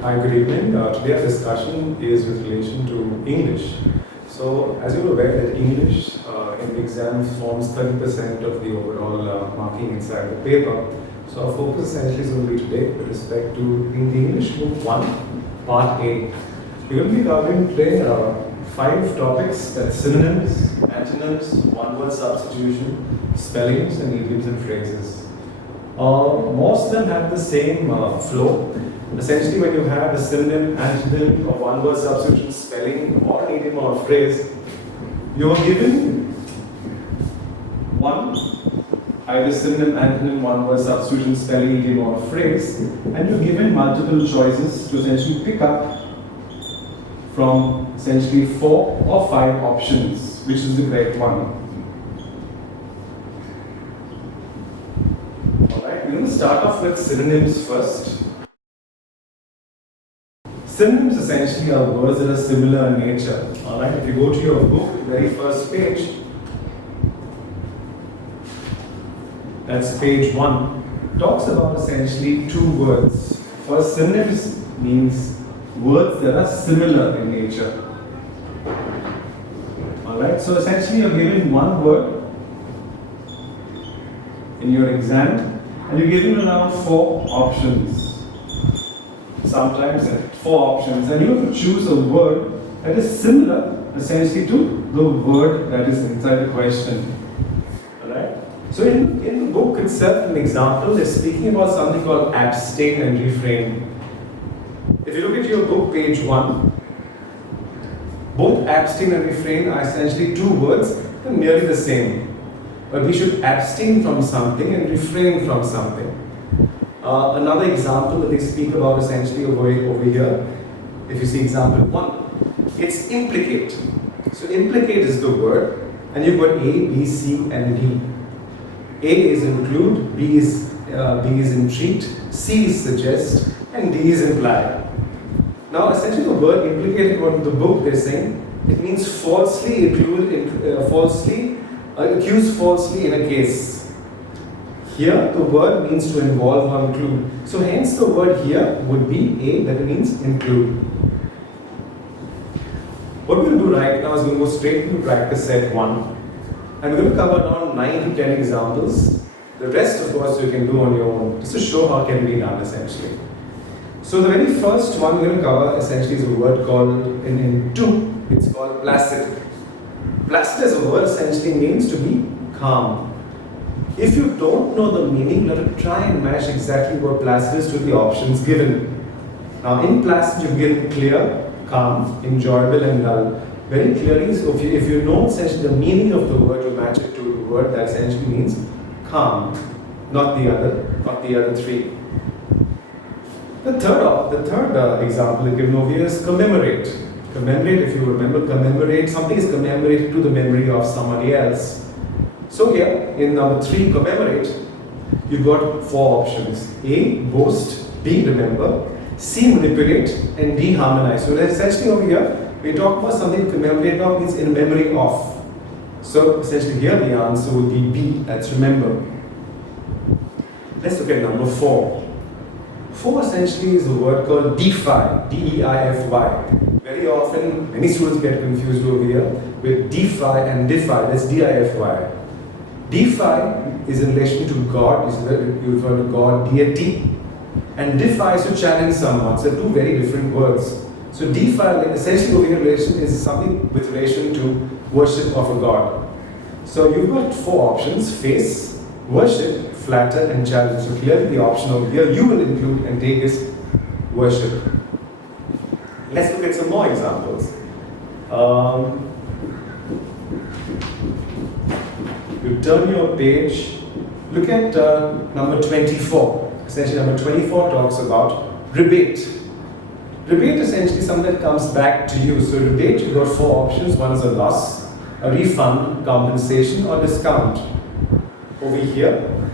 Hi, good evening. Today our discussion is with relation to English. So, as you're aware that English in the exam forms 30% of the overall marking inside the paper. So our focus essentially is going to be today with respect to in the English Book 1, Part A. We're going to be covering today 5 topics, that's synonyms, antonyms, one-word substitution, spellings, and idioms and phrases. Most of them have the same flow. Essentially, when you have a synonym, antonym, or one-word substitution, spelling, or an idiom or a phrase, you are given one, either synonym, antonym, one-word substitution, spelling, idiom, or a phrase, and you're given multiple choices to essentially pick up from essentially 4 or 5 options, which is the correct one. Alright, we're going to start off with synonyms first. Synonyms essentially are words that are similar in nature. Alright, if you go to your book, the very first page, that's page 1, talks about essentially 2 words. First, synonyms means words that are similar in nature. Alright, so essentially you're given one word in your exam and you're given around 4 options. Sometimes 4 options, and you have to choose a word that is similar essentially to the word that is inside the question. Alright? So in the book itself, an example, they're speaking about something called abstain and refrain. If you look at your book, page 1, both abstain and refrain are essentially 2 words that are nearly the same. But we should abstain from something and refrain from something. Another example that they speak about essentially over here, if you see example 1, it's implicate. So implicate is the word, and you've got A, B, C, and D. A is include, B is entreat, C is suggest, and D is imply. Now essentially the word implicate, according to the book, they're saying it means falsely accuse falsely in a case. Here, the word means to involve or include. So hence the word here would be A, that means include. What we'll do right now is we'll go straight into practice set 1. And we're going to cover around 9 to 10 examples. The rest, of course, you can do on your own, just to show how it can be done essentially. So the very first one we're going to cover essentially is a word called, in 2, it's called placid. Placid as a word essentially means to be calm. If you don't know the meaning, let us try and match exactly what placid is to the options given. Now in placid you've given clear, calm, enjoyable and dull. Very clearly, so if you know essentially the meaning of the word, you match it to the word that essentially means calm, not the other 3. The third example given over here is commemorate. Commemorate, if you remember, commemorate, something is commemorated to the memory of somebody else. So here, in number 3, commemorate, you've got 4 options. A, boast, B, remember, C, manipulate, and D, harmonize. So essentially over here, we talk about something to commemorate of means in memory of. So essentially here the answer would be B, that's remember. Let's look at number 4. 4 essentially is a word called defy, D-E-I-F-Y. Very often, many students get confused over here with defy and defy, that's D-I-F-Y. Defy is in relation to God, you refer to God, deity, and defy is to challenge someone. So 2 very different words. So defy essentially over here is something with relation to worship of a God. So you've got 4 options: face, worship, flatter, and challenge. So clearly the option over here you will include and take is worship. Let's look at some more examples. You turn your page, look at number 24. Essentially number 24 talks about rebate. Rebate essentially something that comes back to you. So rebate, you've got 4 options. One is a loss, a refund, compensation, or discount. Over here,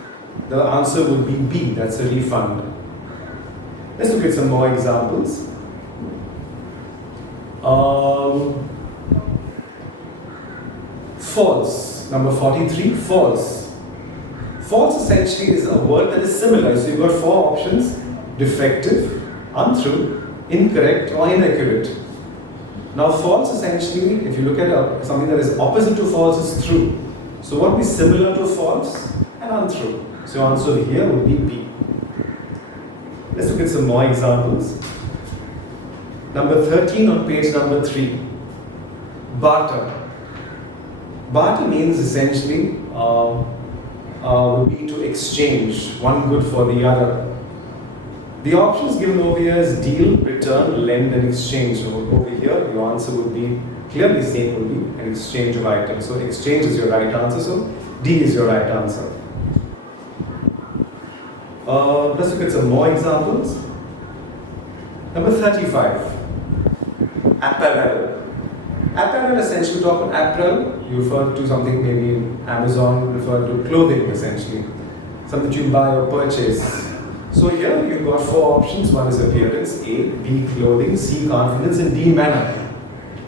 the answer would be B, that's a refund. Let's look at some more examples. False. Number 43, false. False essentially is a word that is similar. So you've got 4 options: defective, untrue, incorrect or inaccurate. Now false essentially, if you look at something that is opposite to false, is true. So what would be similar to false? And untrue. So your answer here would be B. Let's look at some more examples. Number 13 on page number 3. Barter. Barter means essentially would be to exchange one good for the other. The options given over here is deal, return, lend and exchange. So over here your answer would be clearly same, would be an exchange of items. So exchange is your right answer, so D is your right answer. Let's look at some more examples. Number 35. Apparel. Apparel essentially, talk about apparel, you refer to something maybe in Amazon, refer to clothing essentially. Something you buy or purchase. So here you've got 4 options. One is appearance, A, B, clothing, C, confidence, and D, manner.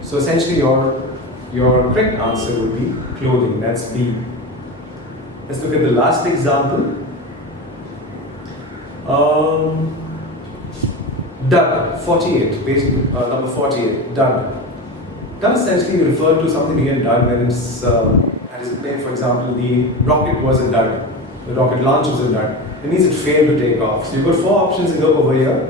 So essentially your correct answer would be clothing, that's B. Let's look at the last example. Dud, 48, page number 48, dud. Dud essentially referred to something again dud when it's made, for example, the rocket was a dud, the rocket launch was a dud. It means it failed to take off. So you've got 4 options to go over here.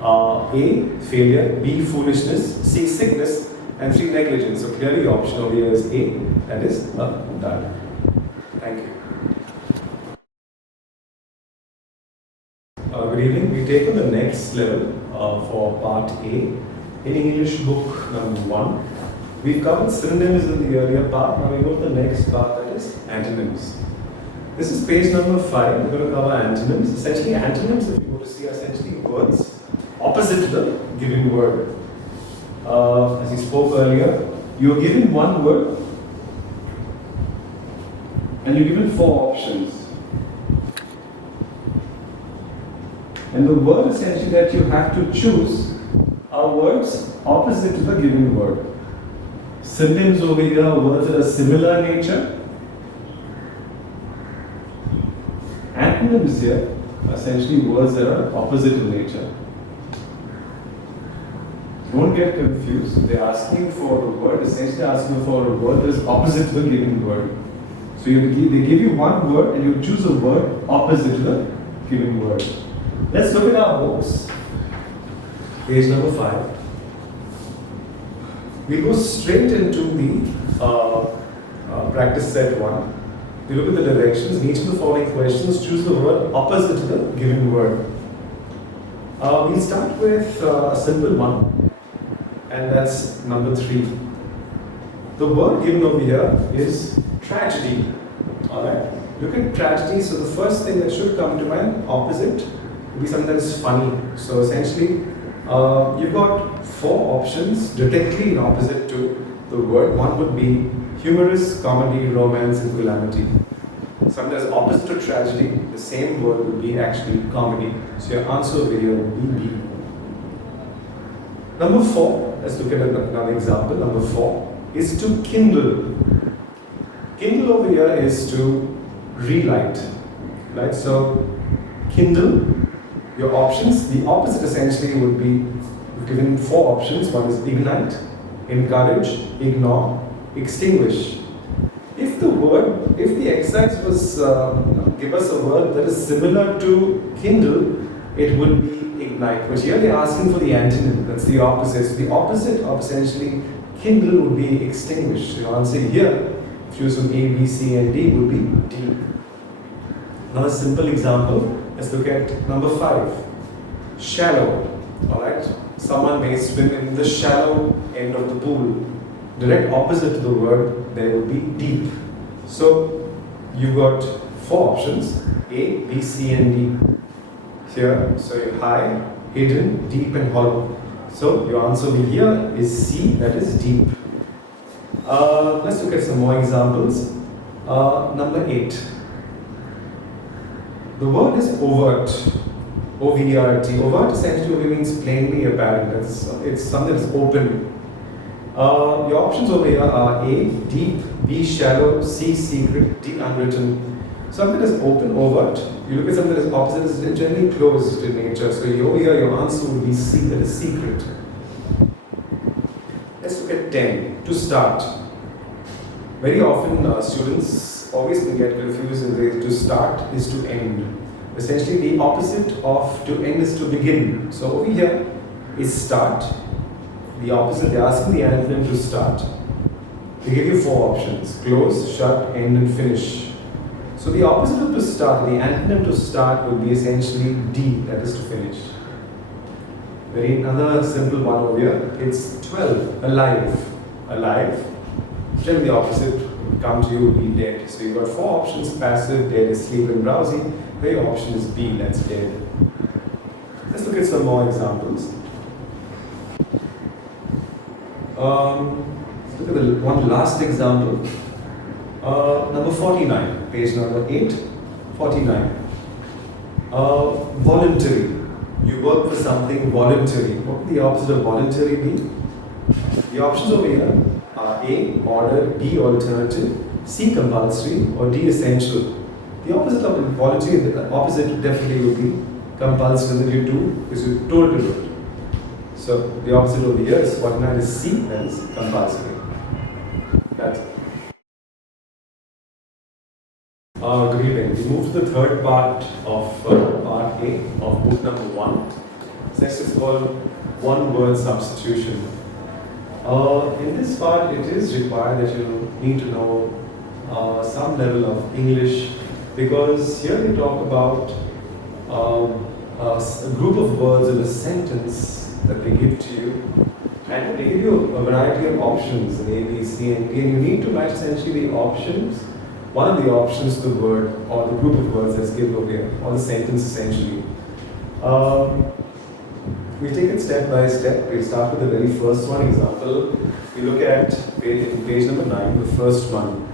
A, failure, B, foolishness, C, sickness, and 3, negligence. So clearly the option over here is A, that is a dud. Thank you. Good evening. We take on the next level for part A in English book number 1. We've covered synonyms in the earlier part. Now we go to the next part, that is antonyms. This is page number 5. We're going to cover antonyms. Essentially, antonyms, if you go to see, are essentially words opposite to the given word. As we spoke earlier, you're given one word and you're given 4 options. And the word essentially that you have to choose are words opposite to the given word. Synonyms over here are words that are similar in nature. Antonyms here are essentially words that are opposite in nature. Don't get confused. They're asking for a word, essentially asking for a word that is opposite to the given word. So they give you one word and you choose a word opposite to the given word. Let's look at our books. Page number 5. We go straight into the practice set 1. We look at the directions. In each of the following questions, choose the word opposite to the given word. We'll start with a simple one, and that's number 3. The word given over here is tragedy. Alright? Look at tragedy. So the first thing that should come to mind, opposite, would be something that is funny. So essentially, you've got 4 options directly in opposite to the word. One would be humorous, comedy, romance, and calamity. Something that is opposite to tragedy, the same word would be actually comedy. So your answer over here would be B. Number 4, let's look at another example. Number 4 is to kindle. Kindle over here is to relight. Right? So kindle, your options, the opposite essentially would be, we've given 4 options. One is ignite, encourage, ignore, extinguish. If the exercise was give us a word that is similar to kindle, it would be ignite. But here they're asking for the antonym, that's the opposite. So the opposite of essentially kindle would be extinguish. So your answer here, choose from A, B, C, and D, would be D. Another simple example. Let's look at number 5. Shallow. Alright? Someone may swim in the shallow end of the pool. Direct opposite to the word there would be deep. So you've got 4 options, A, B, C, and D. Here, so you're high, hidden, deep, and hollow. So your answer over here is C, that is deep. Let's look at some more examples. Number 8. The word is overt. O-V-E-R-T. Overt essentially means plainly apparent. It's something that's open. Your options over here are A, deep, B, shallow, C, secret, D, unwritten. Something that is open, overt. You look at something that is opposite, is generally closed in nature. So over here, your answer would be C, that is secret. Let's look at 10, to start. Very often students always can get confused in the to start is to end. Essentially the opposite of to end is to begin. So over here is start. The opposite, they're asking the antonym to start. They give you 4 options: close, shut, end and finish. So the opposite of to start, the antonym to start would be essentially D, that is to finish. Very another simple one over here, it's 12, alive. Alive, generally the opposite would come to you would be dead. So you've got 4 options: passive, dead, asleep and drowsy. The option is B, that's dead. Let's look at some more examples. Let's look at the one last example. Number 49, page number 8, 49. Voluntary. You work for something voluntary. What would the opposite of voluntary be? The options over here are A, ordered, B, alternative, C, compulsory, or D, essential. The opposite of voluntary, the opposite definitely would be compulsory, that you do because you're told to do it. So the opposite over here is 49 is C, that is compulsory. That's it. Good evening. We move to the third part of part A of book number 1. Next is called one word substitution. In this part, it is required that you need to know some level of English, because here we talk about a group of words in a sentence that they give to you, and they give you a variety of options in A, B, C, and D, and you need to match essentially the options. One of the options to the word or the group of words that's given over here, or the sentence essentially. We take it step by step. We'll start with the very first one example. We look at page number 9, the first one.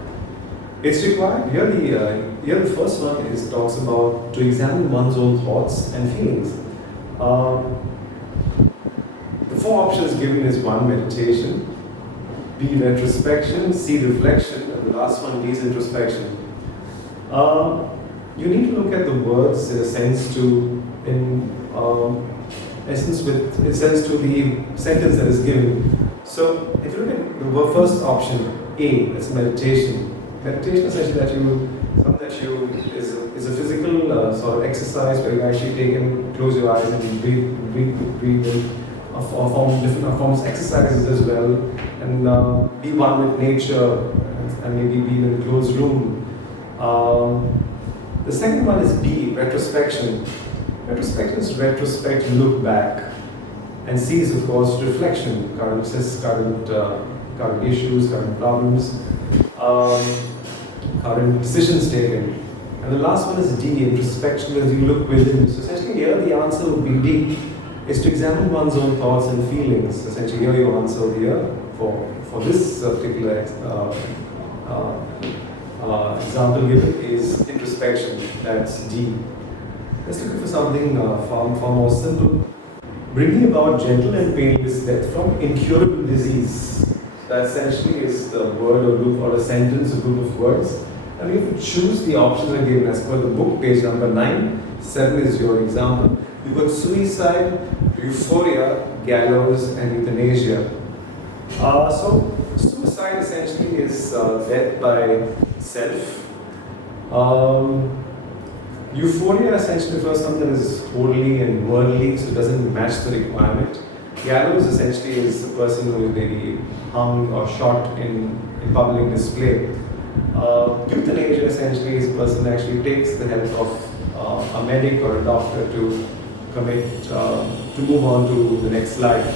It's required, here the first one talks about to examine one's own thoughts and feelings. The 4 options given is 1, meditation, B, retrospection, C, reflection, and the last one, D, is introspection. You need to look at the words in a sense to, with a sense to the sentence that is given. So if you look at the first option, A, that's meditation. Meditation is essentially is a physical sort of exercise where you actually close your eyes and breathe in. Different forms exercises as well, and be one with nature, and maybe be in a closed room. The second one is B, retrospection. Retrospection is retrospect, look back, and C is of course reflection, current issues, current problems, current decisions taken. And the last one is D, introspection, where you look within. So essentially here the answer would be D, is to examine one's own thoughts and feelings. Essentially here your answer over here for this particular example given is introspection, that's D. Let's look for something far more simple. Bringing about gentle and painless death from incurable disease. That essentially is the word or group or a sentence, a group of words. And we have to choose the options are given as per the book, page number 9. 7 is your example. You've got suicide, euphoria, gallows, and euthanasia. So, suicide essentially is death by self. Euphoria essentially refers to something that is worldly and worldly, so it doesn't match the requirement. Gallows essentially is a person who is maybe hung or shot in public display. Euthanasia essentially is a person who actually takes the help of a medic or a doctor to move on to the next life.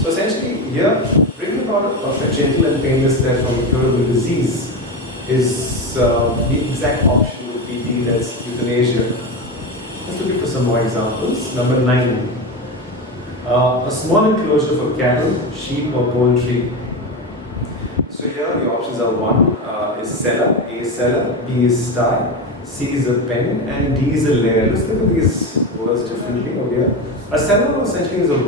So essentially here, bringing about a gentle and painless death from incurable disease is the exact option would be D, that's euthanasia. Let's look for some more examples. Number 9. A small enclosure for cattle, sheep or poultry. So here the options are 1 is cellar, A is cellar, B is sty, C is a pen, and D is a lair. Let's look at these words differently over here. A cellar essentially is a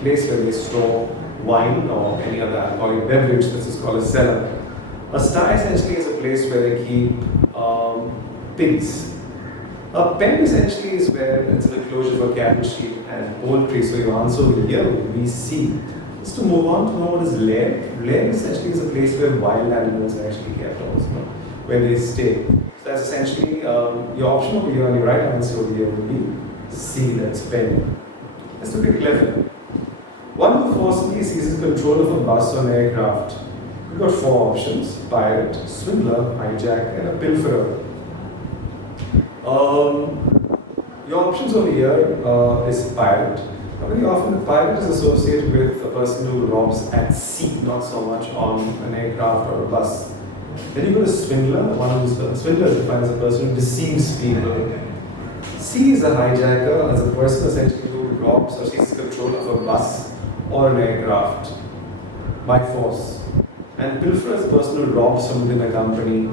place where they store wine or any other alcoholic beverage. This is called a cellar. A sty essentially is a place where they keep pigs. A pen essentially is where it's an enclosure for cattle, sheep, and poultry. So your answer over here would be C. Just to move on to know what is lair. Lair essentially is a place where wild animals are actually kept also, where they stay. So that's essentially your option over here, and your right answer over here would be C, that's pen. Let's look at 11. One who forcibly seizes control of a bus or an aircraft. We've got 4 options: pirate, swindler, hijack, and a pilferer. Your options over here is pirate. Now, very often, pirate is associated with a person who robs at sea, not so much on an aircraft or a bus. Then you go to swindler. Swindler is defined as a person who deceives people. C is a hijacker, as a person essentially who robs or seizes control of a bus or an aircraft by force. And pilferer is a person who robs from within a company.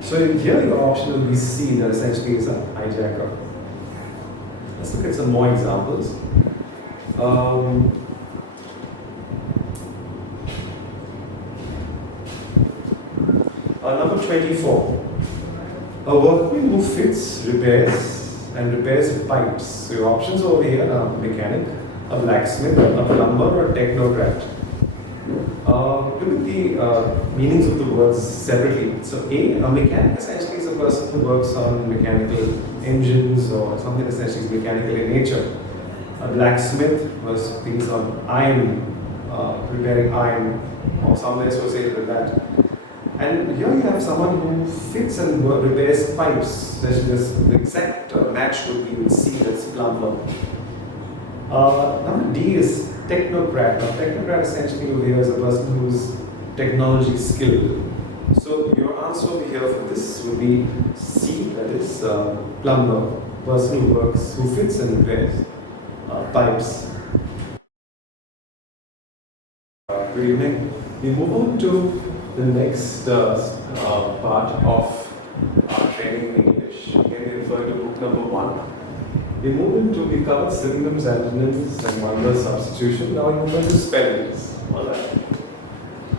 So here your option will be C, that essentially is a hijacker. Let's look at some more examples. Number 24. A workman who fits, repairs pipes. So your options over here are mechanic, a blacksmith, a plumber, or a technocrat. Look at the meanings of the words separately. So a mechanic essentially is a person who works on mechanical engines or something essentially is mechanical in nature. A blacksmith was things on iron, repairing iron or something associated with that. And here you have someone who fits and repairs pipes. The exact match would be with C, that's plumber. Number D is technocrat. Now, technocrat essentially over here is a person who's technology skilled. So your answer over here for this would be C, that is plumber, person who fits and repairs pipes. Good evening. We move on to the next part of our training in English. Again, we refer to book number 1. We covered synonyms, antonyms, and one was substitution. Now we move on to spellings. Alright.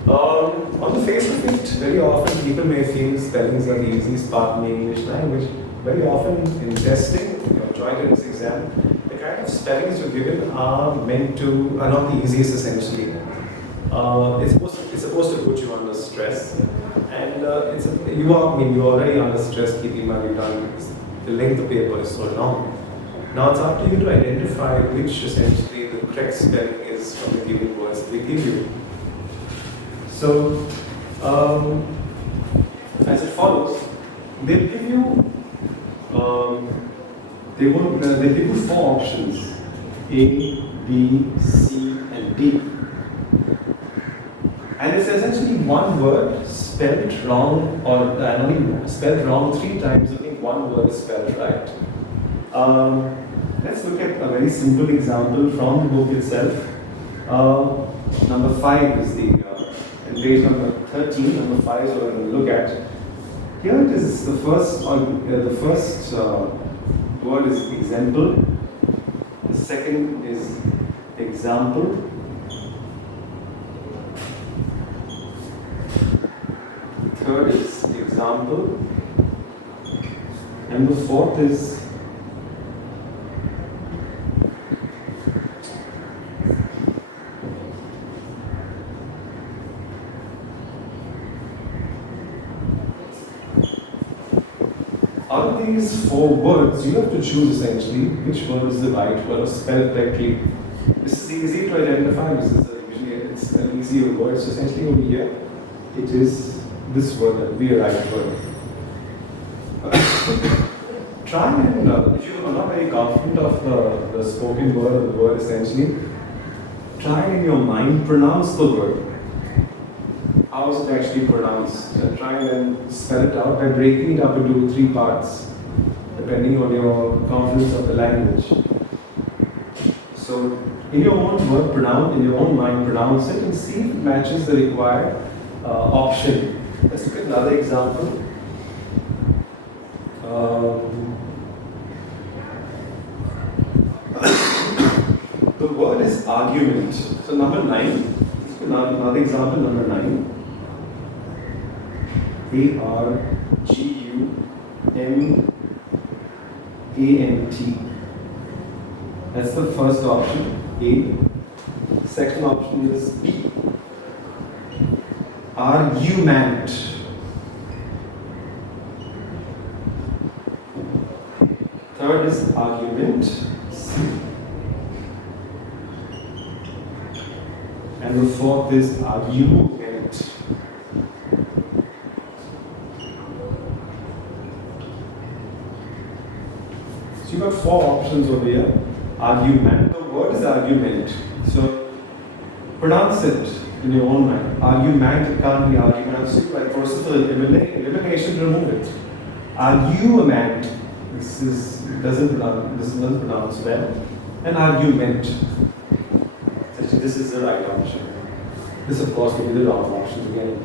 On the face of it, very often people may feel spellings are the easiest part in the English language. Very often in testing, your joint entrance exam, the kind of spellings you're given are not the easiest essentially. It's supposed to put you under stress, and you already under stress. Keep in mind, the length of the paper is so long. Now it's up to you to identify which essentially the correct spelling is from the given words they give you. So, as it follows, they'll give you they'll give you 4 options: A, B, C, and D. And it's essentially one word spelled wrong, or only spelled wrong 3 times. Only one word is spelled right. Let's look at a very simple example from the book itself. Number 5 is and page number 13. Number 5 is what we're going to look at. Here it is. The first word is example. The second is example. The third is example. And the fourth is out of these 4 words, you have to choose essentially which word is the right word or spelled correctly. This is easy to identify. It's an easier word. So essentially over here, it is this word that will be a right word. Try and, if you are not very confident of the spoken word or the word essentially, try in your mind pronounce the word. How is it actually pronounced? Try and spell it out by breaking it up into 3 parts, depending on your confidence of the language. So, in your own word, in your own mind, pronounce it and see if it matches the required option. Let's look at another example. The word is argument. So number 9. Another example, number 9. ARGUMENT. M-A-N-T. That's the first option, A. Second option is B. Argument. Third is argument, C. And the fourth is argument. So you've got four options over here. Argument. The word is argument. So pronounce it in your own mind. Argument, it can't be argument. So like process of elimination, remove it. Argument. This doesn't pronounce well. And argument. This is the right option. This of course will be the wrong option again.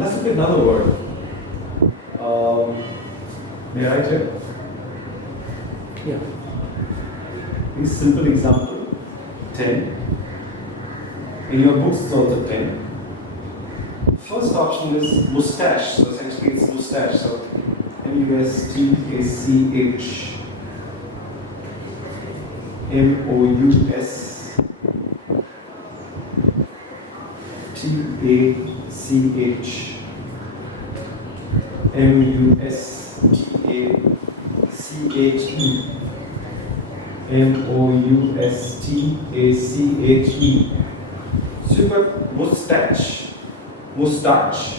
Let's look at another word. May I check? Yeah. A simple example, 10. In your books it's also 10. First option is mustache. So essentially it's mustache. So M-U-S-T-A-C-H. M-O-U-S-T-A-C-H. M-U-S-T-A-C-H-E. M-O-U-S-T-A-C-H-E. So you've got mustache, mustache,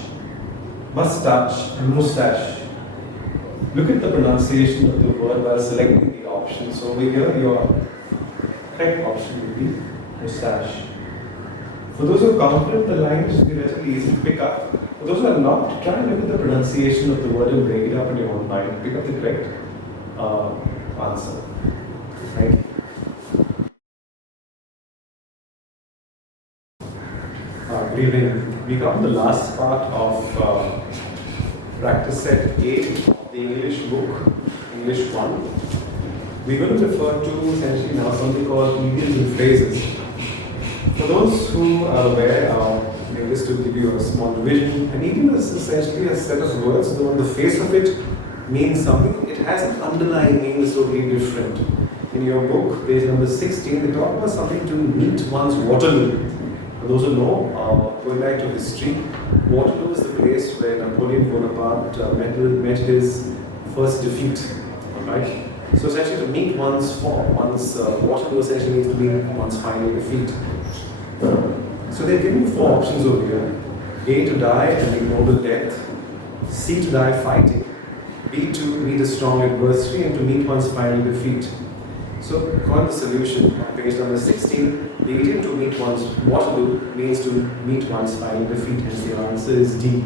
mustache, and mustache. Look at the pronunciation of the word while selecting the option. So over here, your correct option would be mustache. For those who are confident, the language is relatively easy to pick up. For those who are not, try and look at the pronunciation of the word and break it up in your own mind. Pick up the correct answer. Right? Good evening. We come to the last part of practice set A of the English book, English 1. We're going to refer to essentially now something called idioms and phrases. For those who are aware, just to give you a small revision, an idiom is essentially a set of words, though on the face of it means something, it has an underlying meaning that's totally different. In your book, page number 16, they talk about something to meet one's Waterloo. For those who know, going back to history, Waterloo is the place where Napoleon Bonaparte met his first defeat. Right? So essentially to meet one's Waterloo essentially means to meet one's final defeat. So they're giving four options over here. A, to die an ignoble death. C, to die fighting. B, to meet a strong adversary, and to meet one's final defeat. So, according to the solution, on page number 16, the idiom to meet one's Waterloo means to meet one's final defeat, hence the answer is D.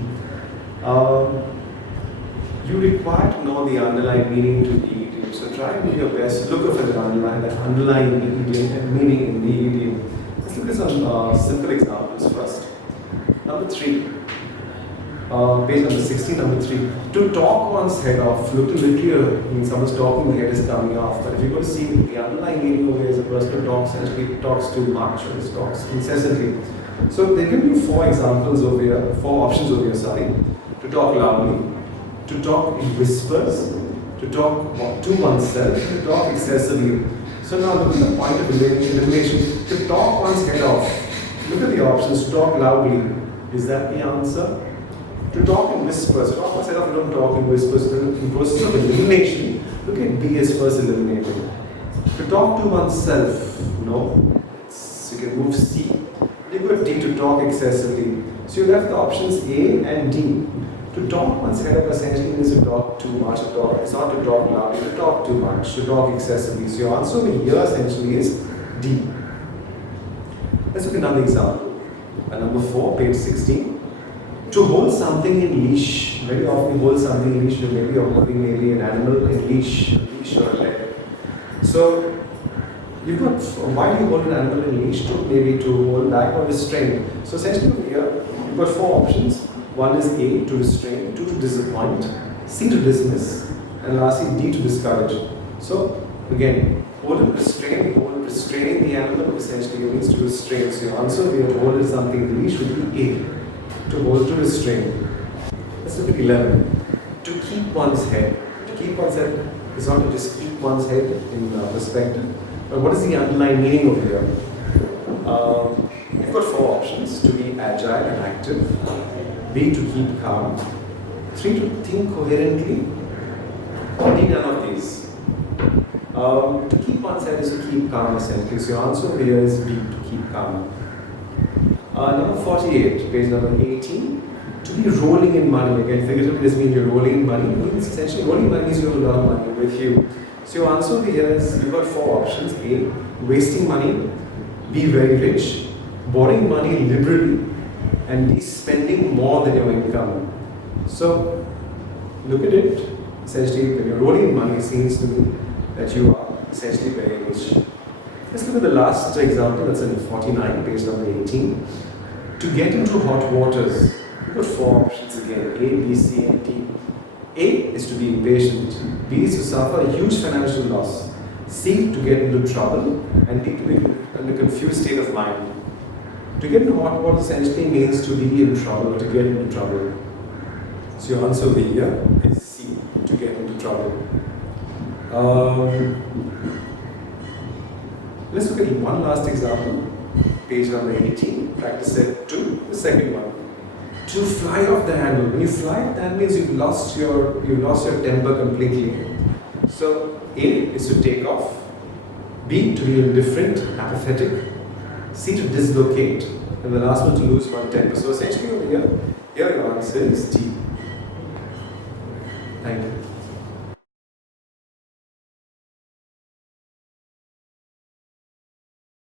You require to know the underlying meaning to the idiom, so try and do your best, look for the underlying meaning in the idiom. Let's look at some simple examples first. Number 3. Page number 16, number 3. To talk one's head off. Look literally means someone's talking, the head is coming off. But if you're going to see the underlying meaning over here is a person who talks, essentially talks too much or talks incessantly. So they give you four examples over here, four options over here, sorry. To talk loudly, to talk in whispers, to talk to oneself, to talk excessively. So now look at the point of elimination. To talk one's head off. Look at the options. To talk loudly. Is that the answer? To talk in whispers. To talk one's head off, you don't talk in whispers. In the process of elimination, look at B as first eliminated. To talk to oneself. No. So you can move C. You got D, to talk excessively. So you left the options A and D. To talk one's head up essentially means to talk too much. It's not to talk loudly, to talk too much, to talk excessively. So your answer over here essentially is D. Let's look at another example. Number 4, page 16. To hold something in leash. Very often you hold something in leash, maybe you're holding maybe an animal in leash or a leg. So you've got, why do you hold an animal in leash? Maybe to hold back or restrain. So essentially over here, you've got four options. One is A, to restrain, 2, to disappoint, C, to dismiss, and lastly D, to discourage. So again, hold and restrain, restraining the animal essentially means to restrain. So your answer here, to hold is something in the leash would be A. to hold, to restrain. Let's look at 11. To keep one's head. To keep one's head is not to just keep one's head in perspective, but what is the underlying meaning of here? You've got 4 options: to be agile and active, B, to keep calm, 3, to think coherently, or D, none of these. To keep one's head is to keep calm essentially. So your answer over here is B, to keep calm. Number 48, page number 18. To be rolling in money. Again, figuratively doesn't mean you're rolling in money. It means essentially rolling money means you have a lot of money with you. So your answer over here is you've got 4 options. A, wasting money. B, very rich. Borrowing money liberally. And D, spending more than your income. So look at it. Essentially, when you're rolling in money, it seems to me that you are essentially very rich. Let's look at the last example. That's in 49, page number 18. To get into hot waters. We've got 4 options again, A, B, C, and D. A is to be impatient, B is to suffer a huge financial loss, C, to get into trouble, and D, to be in a confused state of mind. To get into hot water essentially means to be in trouble, to get into trouble. So your answer over here is C, to get into trouble. Let's look at one last example, page number 18, practice set 2, the second one. To fly off the handle. When you fly, that means you've lost your temper completely. So A is to take off, B, to be indifferent, apathetic, C, to dislocate, and the last one, to lose one temper. So essentially over here your answer is D. Thank you.